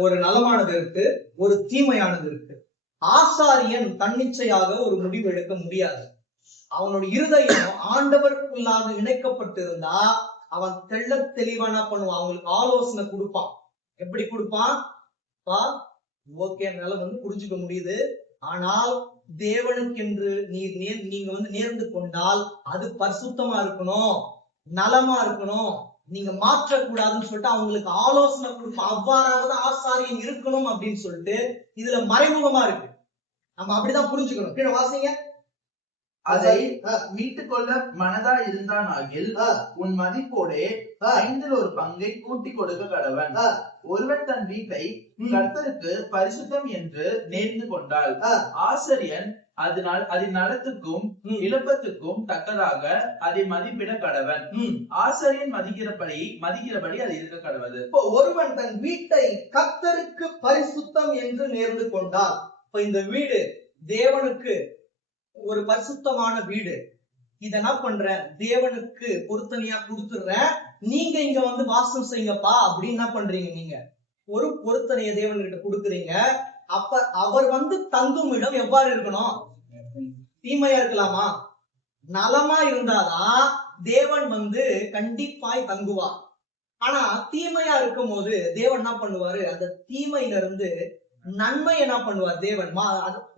ஒரு நலமானது இருக்கு, ஒரு தீமையானது இருக்கு. ஆசாரியன் தன்னிச்சையாக ஒரு முடிவு எடுக்க முடியாது. அவனோட இருதயம் ஆண்டவருக்குள்ளாக இணைக்கப்பட்டிருந்தா அவன் தெளிவான பண்ணுவான். அவங்களுக்கு ஆலோசனை கொடுப்பான். எப்படி கொடுப்பான்? ஓகே, என்னால புரிஞ்சுக்க முடியுது, ஆனால் தேவனுக்கென்று நீங்க நேர்ந்து கொண்டால் அது பரிசுத்தமா இருக்கணும். நலமா இருக்கணும், நீங்க மாற்றக்கூடாதுன்னு சொல்லிட்டு அவங்களுக்கு ஆலோசனை கொடுப்போம். அவ்வாறாக ஆசாரியன் இருக்கணும் அப்படின்னு சொல்லிட்டு இதுல மறைமுகமா இருக்கு. நம்ம அப்படிதான் புரிஞ்சுக்கணும். கீழே வாசிங்க. அதை மீட்டுக் கொள்ள மனதா இருந்தான் ஆகில் உன் மதிப்போடே 1/5 கூட்டி கொடுக்க கடவன். ஒருவன் தன் வீட்டை கர்த்தருக்கு பரிசுத்தம் என்று நேர்ந்து கொண்டால் ஆசாரியன் அதனால் அதன் நலத்துக்கும் இழப்பத்துக்கும் தக்கதாக அதை மதிப்பிட கடவன். ஆசாரியன் மதிக்கிறபடி அது இருக்க கடவது. இப்போ ஒருவன் தன் வீட்டை கர்த்தருக்கு பரிசுத்தம் என்று நேர்ந்து கொண்டால், இப்ப இந்த வீடு தேவனுக்கு ஒரு பரிசுத்தமான வீடு, இத என்ன பண்றேன், தேவனுக்கு பொருத்தனையா கொடுத்துடுறேன், நீங்க இங்க வந்து வாசம் செய்யுங்கப்பா அப்படின்னு என்ன பண்றீங்க, நீங்க ஒரு பொருத்தனைய தேவன்கிட்ட கொடுக்குறீங்க. அப்ப அவர் வந்து தங்கும் இடம் எவ்வாறு இருக்கணும், தீமையா இருக்கலாமா, நலமா இருந்தாதான் தேவன் வந்து கண்டிப்பாய் தங்குவார். ஆனா தீமையா இருக்கும் போது தேவன் என்ன பண்ணுவாரு, அந்த தீமையில இருந்து நன்மை என்ன பண்ணுவார் தேவன்,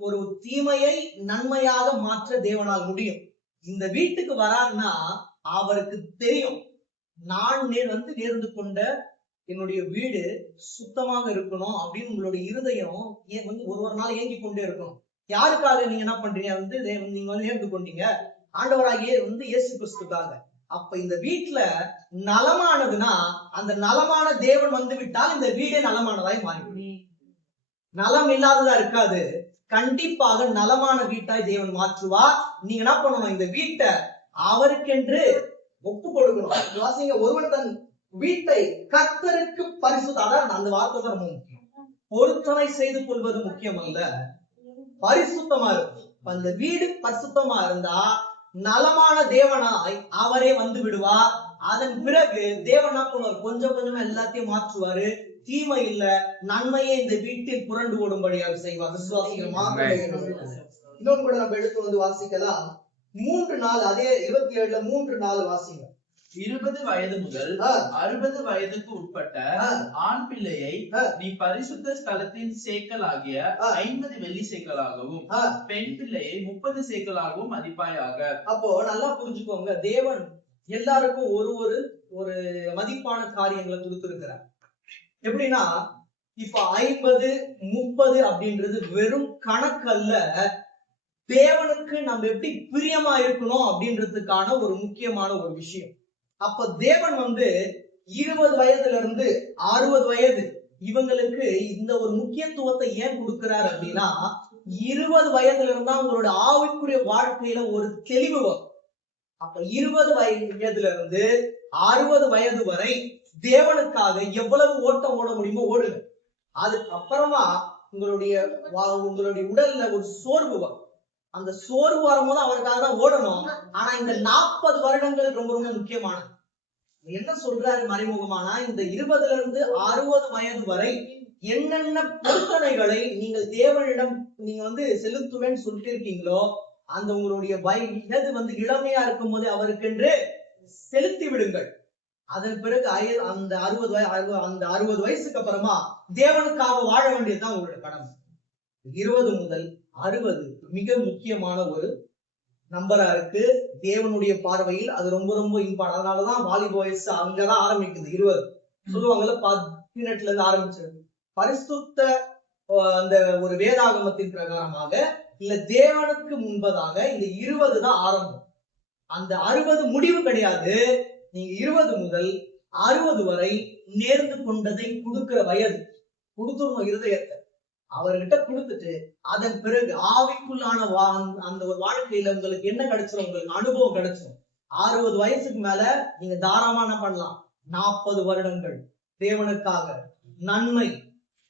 ஒரு தீமையை நன்மையாக மாற்ற தேவனால் முடியும். இந்த வீட்டுக்கு வராருன்னா அவருக்கு தெரியும், நான் வந்து நேர்ந்து கொண்ட என்னுடைய வீடு சுத்தமாக இருக்கணும் அப்படின்னு உங்களுடைய இருதயம் வந்து ஒரு நாள் ஏங்கி கொண்டே இருக்கணும். யாருக்காக நீங்க என்ன பண்றீங்க வந்து நீங்க வந்து நேர்ந்து கொண்டீங்க, ஆண்டவராகிய வந்து இயேசு கிறிஸ்துக்காக. அப்ப இந்த வீட்டுல நலமானதுன்னா அந்த நலமான தேவன் வந்து விட்டால் இந்த வீடே நலமானதாய் மாறிவிடும். நலம் இல்லாததா இருக்காது, கண்டிப்பாக நலமான வீட்டாய் தேவன் மாற்றுவார். நீங்க என்ன பண்ணணும், இந்த வீட்டை அவருக்கென்று ஒப்பு கொடுக்கணும். ஒருவன் தன் வீட்டை கர்த்தருக்கு பரிசுத்தம், அதான் அந்த வார்த்தை தான் ரொம்ப முக்கியம். பொருத்தனை செய்து கொள்வது முக்கியம் அல்ல, பரிசுத்தமா இருக்கும். அந்த வீடு பரிசுத்தமா இருந்தா நலமான தேவனாய் அவரே வந்து விடுவார். அதன் பிறகு தேவன் என்ன பண்ணுவார், கொஞ்சம் கொஞ்சமா எல்லாத்தையும் மாற்றுவாரு. தீமை இல்ல, நன்மையே இந்த வீட்டில் புரண்டு ஓடும்படியாக செய்வார். விசுவாசிகள் இன்னொன்று கூட நம்ம எடுத்து வந்து வாசிக்கலாம். 3:4, அதே 27 3:4 வாசிங்க. 20 வயது முதல் 60 வயதுக்கு உட்பட்ட ஆண் பிள்ளையை நீ பரிசுத்த ஸ்தலத்தின் சேக்கல் ஆகிய 50 வெள்ளி சேக்கலாகவும் பெண் பிள்ளையை 30 சேக்கலாகவும் மதிப்பாயாக. அப்போ நல்லா புரிஞ்சுக்கோங்க, தேவன் எல்லாருக்கும் ஒரு மதிப்பான காரியங்களை கொடுத்திருக்கிறார். எப்படின்னா இப்ப 50 30 அப்படின்றது வெறும் கணக்கல்ல, தேவனுக்கு நம்ம எப்படி பிரியமா இருக்கணும் அப்படின்றதுக்கான ஒரு முக்கியமான ஒரு விஷயம். அப்ப தேவன் வந்து 20 வயதுல இருந்து 60 வயது இவங்களுக்கு இந்த ஒரு முக்கியத்துவத்தை ஏன் கொடுக்கிறார் அப்படின்னா, 20 வயதுல இருந்தா உங்களோட ஆவிக்குரிய வாழ்க்கையில ஒரு தெளிவு வரும். அப்ப 20 வயதுல இருந்து 60 வயது வரை தேவனுக்காக எவ்வளவு ஓட்டம் ஓட முடியுமோ ஓடுங்க. அதுக்கப்புறமா உங்களுடைய உடல்ல ஒரு சோர்வு வரும். அந்த சோர்வு வரும்போது அவருக்காக தான் ஓடணும். ஆனா இந்த 40 வருடங்கள் ரொம்ப ரொம்ப முக்கியமானது. என்ன சொல்றாரு மறைமுகமானா, இந்த 20 இருந்து 60 வயது வரை என்னென்ன பொருத்தனைகளை நீங்கள் தேவனிடம் நீங்க வந்து செலுத்துவேன்னு சொல்லிட்டு இருக்கீங்களோ, அந்த உங்களுடைய வயது வந்து இளமையா இருக்கும் போது அவருக்கென்று செலுத்தி விடுங்கள். அதன் பிறகு அந்த 60 வயசுக்கு அப்புறமா தேவனுக்காக வாழ வேண்டியதுதான் உங்களோட கடமை. 20 முதல் 60 மிக முக்கியமான ஒரு நம்பரா இருக்கு தேவனுடைய பார்வையில். அது ரொம்ப ரொம்ப இம்பார்ட். அதனாலதான் வாலிப வயசு அங்கதான் ஆரம்பிக்குது. 20 சொல்லுவாங்கல்ல, 18ல இருந்து ஆரம்பிச்சிருக்கு. பரிசுத்த அந்த ஒரு வேதாகமத்தின் பிரகாரமாக இல்ல தேவனுக்கு முன்பதாக இந்த 20 தான் ஆரம்பம். அந்த 60 முடிவு கிடையாது. நீங்க 20 முதல் 60 வரை நேர்ந்து கொண்டதை கொடுக்கிற வயது. கொடுத்துடணும் இருதயத்தை அவர்கிட்ட கொடுத்துட்டு, அதன் பிறகு ஆவிக்குள்ளான அந்த ஒரு வாழ்க்கையில உங்களுக்கு என்ன கிடைச்சிடும், உங்களுக்கு அனுபவம் கிடைச்சிடும். 60 வயசுக்கு மேல நீங்க தாராளமா என்ன பண்ணலாம், 40 வருடங்கள் தேவனுக்காக நன்மை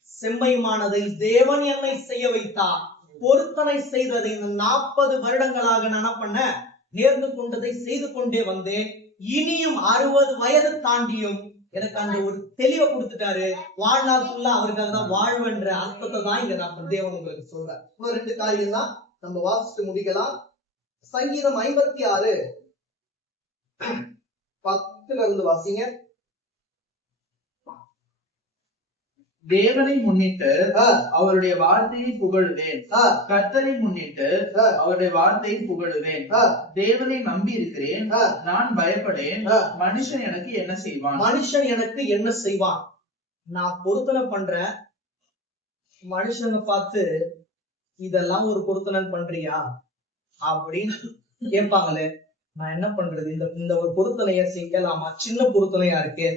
செம்மையுமானதை தேவன் என்னை செய்ய வைத்தார், பொருத்தனை செய்ததை இந்த 40 வருடங்களாக நான் என்ன பண்ண, நேர்ந்து கொண்டதை செய்து கொண்டே வந்தேன். இனியும் 60 வயது தாண்டியும் எனக்கு அந்த ஒரு தெளிவை கொடுத்துட்டாரு. வாழ்நாள் ஃபுல்லா அவருக்காக தான் வாழ்வென்ற அர்த்தத்தை தான் இங்க நான் தேவன் உங்களுக்கு சொல்றேன். இன்னும் 2 காரியம் தான் நம்ம வாசித்து முடிக்கலாம். சங்கீதம் 56 10 இருந்து வாசிங்க. தேவனை முன்னிட்டு அவருடைய வார்த்தையை புகழுவேன். கர்த்தரை முன்னிட்டு அவருடைய வார்த்தையை புகழுவேன். தேவனை நம்பி இருக்கிறேன், நான் பயப்படேன். மனுஷன் எனக்கு என்ன செய்வான்? மனுஷன் எனக்கு என்ன செய்வான்? நான் பொருத்தனை பண்றேன். மனுஷங்க பார்த்து இதெல்லாம் ஒரு பொருத்தனை பண்றியா அப்படின்னு கேட்பாங்களே, நான் என்ன பண்றது? இந்த ஒரு பொருத்தனைய செய்யலாமா? சின்ன பொருத்தனையா இருக்கே,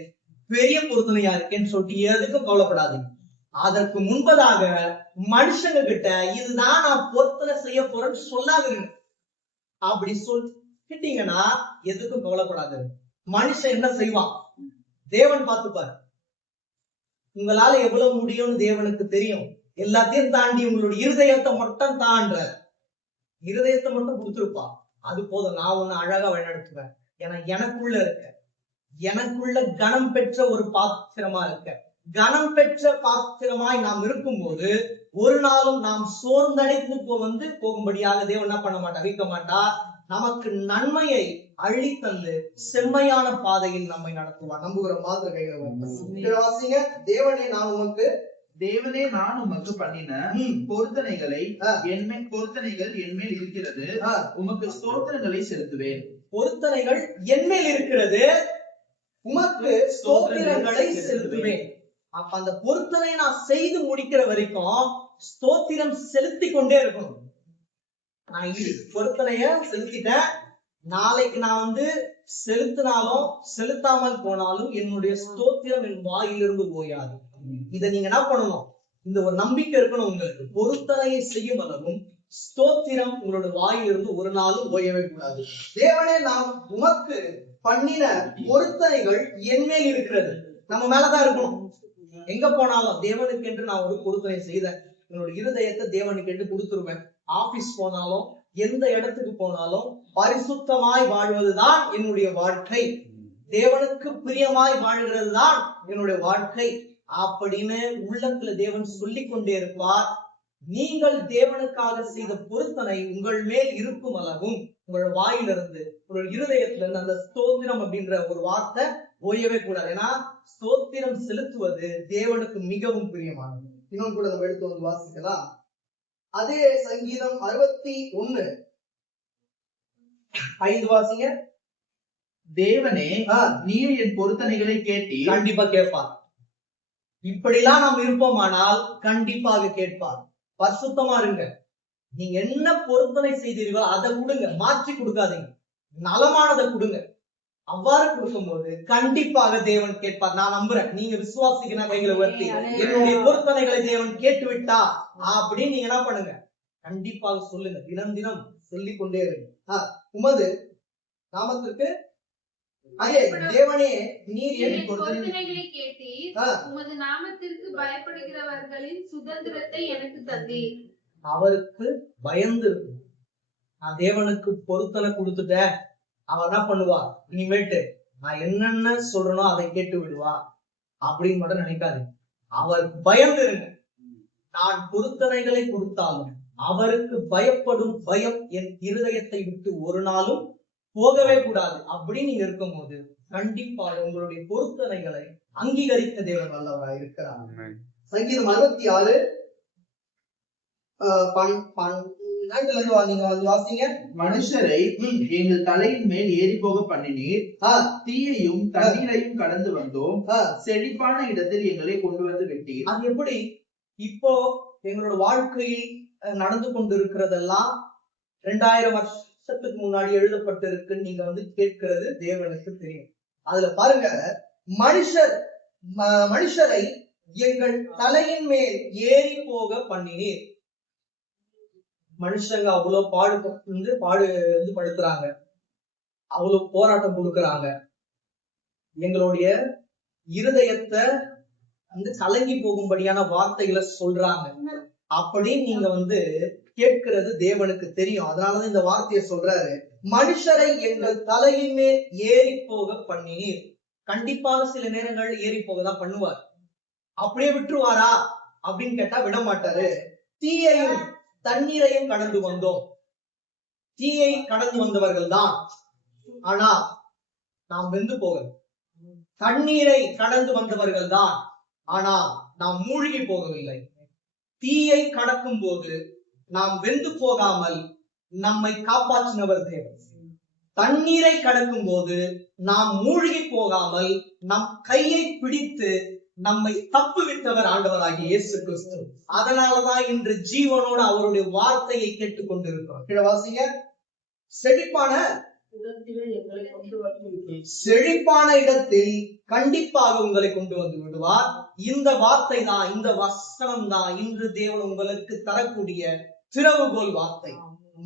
பெரிய பொருத்தனையா இருக்கேன்னு சொல்லிட்டு எதுக்கும் கவலைப்படாதீங்க. அதற்கு முன்பதாக மனுஷங்க கிட்ட இதுதான் நான் பொருத்தனை செய்ய போறேன்னு சொல்லாதுங்க. அப்படி சொல்லிட்டீங்கன்னா எதுக்கும் கவலைப்படாது. மனுஷன் என்ன செய்வான்? தேவன் பார்த்துப்பார். உங்களால எவ்வளவு முடியும்னு தேவனுக்கு தெரியும். எல்லாத்தையும் தாண்டி உங்களுடைய இருதயத்தை மட்டும் தாண்ட, இருதயத்தை மட்டும் கொடுத்துருப்பா. அது போதும், நான் ஒண்ணு அழகா வழிநடத்துவேன். ஏன்னா எனக்குள்ள இருக்க, எனக்குள்ள கனம் பெற்ற ஒரு பாத்திரமா இருக்க. கனம் பெற்ற பாத்திரமாய் நாம் இருக்கும்போது ஒரு நாளும் நாம் சோர்ந்தடைந்து போகும்படியாக தேவன் என்ன பண்ண மாட்டா, வைக்க மாட்டா. நமக்கு நன்மையை அள்ளி தந்து செம்மையான பாதையில் நம்மை நடத்துவார். நம்புகிற மாதிரி கைவாசிங்க. தேவனே நான் உமக்கு பண்ணின பொருத்தனைகள் என்மேல் இருக்கிறது, உமக்கு ஸ்தோத்திரங்களை செலுத்துவேன். பொருத்தனைகள் என்மேல் இருக்கிறது, உமக்கு ஸ்தோத்திரங்களை செலுத்துவேன். அப்ப அந்த பொருத்தனை நான் செய்து முடிக்கிற வரைக்கும் ஸ்தோத்திரம் செலுத்தி கொண்டே இருக்கணும். நான் பொருத்தனைய செலுத்திட்டேன், நாளைக்கு நான் செலுத்தினாலும் செலுத்தாமல் போனாலும் என்னுடைய ஸ்தோத்திரம் என் வாயிலிருந்து போயாது. இதை நீங்க என்ன பண்ணணும்? இந்த ஒரு நம்பிக்கை இருக்கணும் உங்களுக்கு. பொருத்தனையை செய்யும் அளவும் ஸ்தோத்திரம் உங்களோட வாயிலிருந்து ஒரு நாளும் ஓயவே கூடாது. தேவனே நாம் உமக்கு பண்ணின பொருத்தனைகள் என்மேல் இருக்கிறது, நம்ம மேலதான் இருக்கணும். எங்க போனாலும் தேவனுக்கு என்று நான் ஒரு பொருத்தனை செய்தேன், என்னோட இருதயத்தை தேவனுக்கு என்று கொடுத்துருவேன். ஆபீஸ் போனாலும் எந்த இடத்துக்கு போனாலும் பரிசுத்தமாய் வாழ்வதுதான் என்னுடைய வாழ்க்கை, தேவனுக்கு பிரியமாய் வாழ்கிறது தான் என்னுடைய வாழ்க்கை அப்படின்னு உள்ளத்துல தேவன் சொல்லிக் கொண்டே இருப்பார். நீங்கள் தேவனுக்காக செய்த பொருத்தனை உங்கள் மேல் இருக்கும் அளவும் உங்கள் வாயிலிருந்து உங்கள் இருதயத்திலிருந்து அந்த ஸ்தோத்திரம் அப்படின்ற ஒரு வார்த்தை ஓயவே கூடாது. ஏன்னா ஸ்தோத்திரம் செலுத்துவது தேவனுக்கு மிகவும் பிரியமானது. இன்னொன்று கூட நம்ம எடுத்து வாசிக்கலாம். அதே சங்கீதம் 61:5 வாசிங்க. தேவனே நீர் என் பொருத்தனைகளை கேட்டி. கண்டிப்பா கேட்பார். இப்படிலாம் நாம் இருப்போமானால் கண்டிப்பாக கேட்பார். பரிசுத்தமா இருங்க. நீங்க என்ன பொருத்தனை செய்தீர்களோ அதை கொடுங்க, மாற்றி கொடுக்காதீங்க, நலமானதை கொடுங்க. அவ்வாறு கொடுக்கும்போது கண்டிப்பாக தேவன் கேட்பார். நான் நம்புறேன். நீங்க விசுவாசிக்கிற கைகளை உயர்த்தி என்னுடைய பொருத்தனைகளை தேவன் கேட்டு விட்டா அப்படின்னு நீங்க என்ன பண்ணுங்க, கண்டிப்பாக சொல்லுங்க. தினம் தினம் சொல்லிக் கொண்டே இருங்க. உமது நாமத்திற்கு தேவனே நீர் என் பொருத்தனைகளை கேட்டீர், உமது நாமத்திற்கு பயப்படுகிறவர்களின் சுதந்திரத்தை எனக்கு தந்தீர். அவருக்கு பயந்து இருக்கு. நான் தேவனுக்கு பொருத்தனை கொடுத்துட்டேன், அவர் என்ன பண்ணுவா, இனிமேட்டு நான் என்னென்ன சொல்றனோ அதை கேட்டு விடுவா அப்படின்னு மட்டும் நினைக்காது. அவர் பயந்து இருங்க. நான் பொருத்தனைகளை கொடுத்தாலும் அவருக்கு பயப்படும் பயம் என் இருதயத்தை விட்டு ஒரு நாளும் போகவே கூடாது. அப்படின்னு நீங்க இருக்கும்போது கண்டிப்பாக உங்களுடைய பொருத்தனைகளை அங்கீகரித்த தேவன் வல்லவராய் இருக்கிறார். சங்கீதம் 66:12 நீங்க வாசிங்க. மனுஷரை எங்கள் தலையின் மேல் ஏறி போக பண்ணினீர், தீயையும் தண்ணீரையும் கடந்து வந்தோம், செழிப்பான இடத்தில் எங்களை கொண்டு வந்து விட்டீர். அது எப்படி? இப்போ எங்களோட வாழ்க்கையில் நடந்து கொண்டிருக்கிறதெல்லாம் 2000 வருஷத்துக்கு முன்னாடி எழுதப்பட்டிருக்கு. நீங்க கேட்கிறது தேவனுக்கு தெரியும். அதுல பாருங்க, மனுஷரை எங்கள் தலையின் மேல் ஏறி போக பண்ணினீர். மனுஷங்க அவ்வளவு படுத்துறாங்க, அவ்வளவு போராட்டம் கொடுக்கறாங்க, எங்களுடைய இருதயத்தை கலங்கி போகும்படியான வார்த்தைகளை சொல்றாங்க. அப்படின்னு நீங்க கேட்கிறது தேவனுக்கு தெரியும். அதனாலதான் இந்த வார்த்தையை சொல்றாரு, மனுஷரை எங்கள் தலையின் மேல் ஏறி போக பண்ணினீர். கண்டிப்பாக சில நேரங்கள் ஏறி போகதான் பண்ணுவார். அப்படியே விட்டுருவாரா அப்படின்னு கேட்டா விட மாட்டாரு. தீயையும் தண்ணீரையும் கடந்து வந்தோம். தீயை கடந்து வந்தவர்கள் தான், ஆனா நாம் வெந்து போகல. தண்ணீரை கடந்து வந்தவர்கள் தான், ஆனா நாம் மூழ்கி போகவில்லை. தீயை கடக்கும் போது நாம் வெந்து போகாமல் நம்மை காப்பாற்றினவர் தேவன். தண்ணீரை கடக்கும் போது நாம் மூழ்கி போகாமல் நம் கையை பிடித்து நம்மை தப்புவித்தவர் ஆண்டவராகிய இயேசு கிறிஸ்து. அதனாலதான் இன்று ஜீவனோடு அவருடைய வார்த்தையை கேட்டுக் கொண்டிருக்கிறோம். கிழவாசிங்க, செழிப்பான இடத்தில் கண்டிப்பாக உங்களை கொண்டு வந்து விடுவார். இந்த வார்த்தை தான், இந்த வசனம் தான் இன்று தேவன் உங்களுக்கு தரக்கூடிய திறவுகோல் வார்த்தை.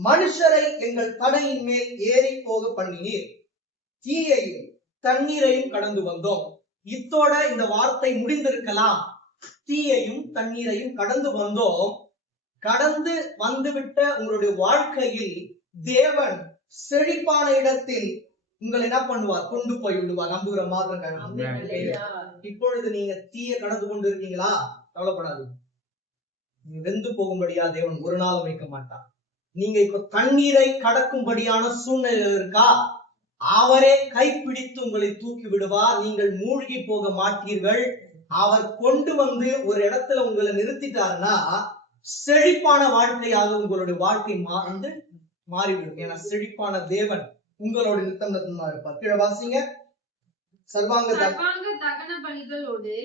மனுஷரை எங்கள் தடையின் மேல் ஏறி போக பண்ணினீர், தீயையும் தண்ணீரையும் கடந்து வந்தோம். இத்தோட இந்த வார்த்தை முடிந்திருக்கலாம். தீயையும் தண்ணீரையும் கடந்து வந்தோம். கடந்து வந்துவிட்ட உங்களுடைய வாழ்க்கையில் தேவன் செழிப்பான இடத்தில் உங்களை என்ன பண்ணுவார்? கொண்டு போய் விடுவார். நம்புகிற மாதிரி. இப்பொழுது நீங்க தீய கடந்து கொண்டு இருக்கீங்களா? கவலைப்படாதீங்க. நீங்க வெந்து போகும்படியா தேவன் ஒரு நாள் வைக்க மாட்டார். நீங்க இப்ப தண்ணீரை கடக்கும்படியான சூழ்நிலை இருக்கா? அவரே கைப்பிடித்து உங்களை தூக்கி விடுவார். நீங்கள் மூழ்கி போக மாட்டீர்கள். அவர் கொண்டு வந்து ஒரு இடத்துல உங்களை நிறுத்திட்டாருன்னா செழிப்பான வாழ்க்கையாக உங்களுடைய வாழ்க்கை மாறிவிடும். ஏன்னா செழிப்பான தேவன் உங்களோட நித்தம் இருப்பார். கீழே வாசிங்க. சர்வாங்க தகன பலிகளோடு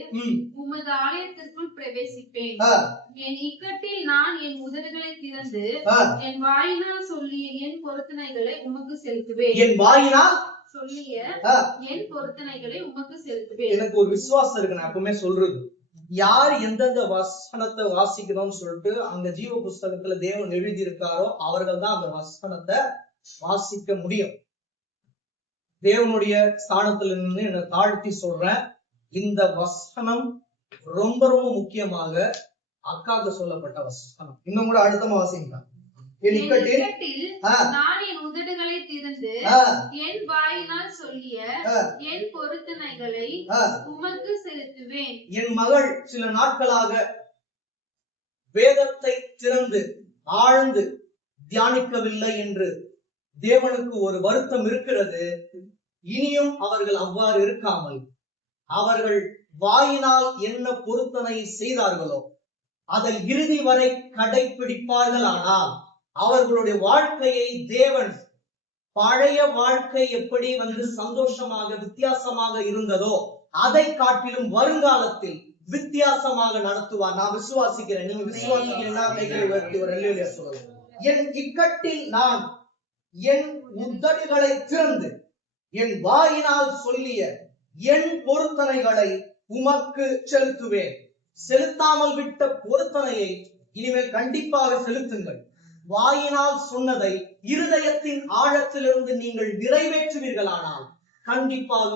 உமது ஆலயத்திற்குள் பிரவேசிப்பேன். என் இக்கட்டில் நான் என் உதடுகளை திறந்து என் வாயினால் சொல்லிய என் பொருத்தனைகளை உமக்கு செலுத்துவேன். என் வாயினால் சொல்லிய என் பொருத்தனைகளை உமக்கு செலுத்துவேன். எனக்கு ஒரு விசுவாசம் இருக்கு. நான் எப்பவுமே சொல்றது, யார் எந்தெந்த வசனத்தை வாசிக்கணும்னு சொல்லிட்டு அங்க ஜீவ புஸ்தகத்துல தேவன் எழுதி இருக்காரோ அவர்கள் தான் அந்த வசனத்தை வாசிக்க முடியும். தேவனுடைய ஸ்தானத்துல இருந்து என்னை தாழ்த்தி சொல்றேன். இந்த வசனம் ரொம்ப ரொம்ப முக்கியமாக அக்காக்கு சொல்லப்பட்ட வசனம். இன்னும் கூட அடுத்தமா வாசிக்கலாம். என் இக்கட்டில் நான் என் உதடுகளை திறந்து என் வாயினால் சொல்லிய என் பொருத்தனைகளை உமக்கு செலுத்துவேன். என் மகள் சில நாட்களாக வேதத்தை திறந்து ஆழ்ந்து தியானிக்கவில்லை என்று தேவனுக்கு ஒரு வருத்தம் இருக்கிறது. இனியும் அவர்கள் அவ்வாறு இருக்காமல் அவர்கள் வாயினால் என்ன பொருத்தனை செய்தார்களோ அதை இறுதி வரை கடைபிடிப்பார்கள். ஆனால் அவர்களுடைய வாழ்க்கையை தேவன் பழைய வாழ்க்கை எப்படி சந்தோஷமாக வித்தியாசமாக இருந்ததோ அதை காட்டிலும் வருங்காலத்தில் வித்தியாசமாக நடத்துவார். நான் விசுவாசிக்கிறேன். நீங்க விசுவாசிக்கிறீங்கன்னா கைகளை உயர்த்தி ஒரு அல்லேலூயா சொல்லுங்க. என் இக்கட்டில் நான் என் உதடுகளை திறந்து என் வாயினால் சொல்லிய என் பொருத்தனைகளை உமக்கு செலுத்துவேன். செலுத்தாமல் விட்ட பொருத்தனையை இனிமேல் கண்டிப்பாக செலுத்துங்கள். வாயினால் சொன்னதை இருதயத்தின் ஆழத்திலிருந்து நீங்கள் நிறைவேற்றுவீர்களானால் கண்டிப்பாக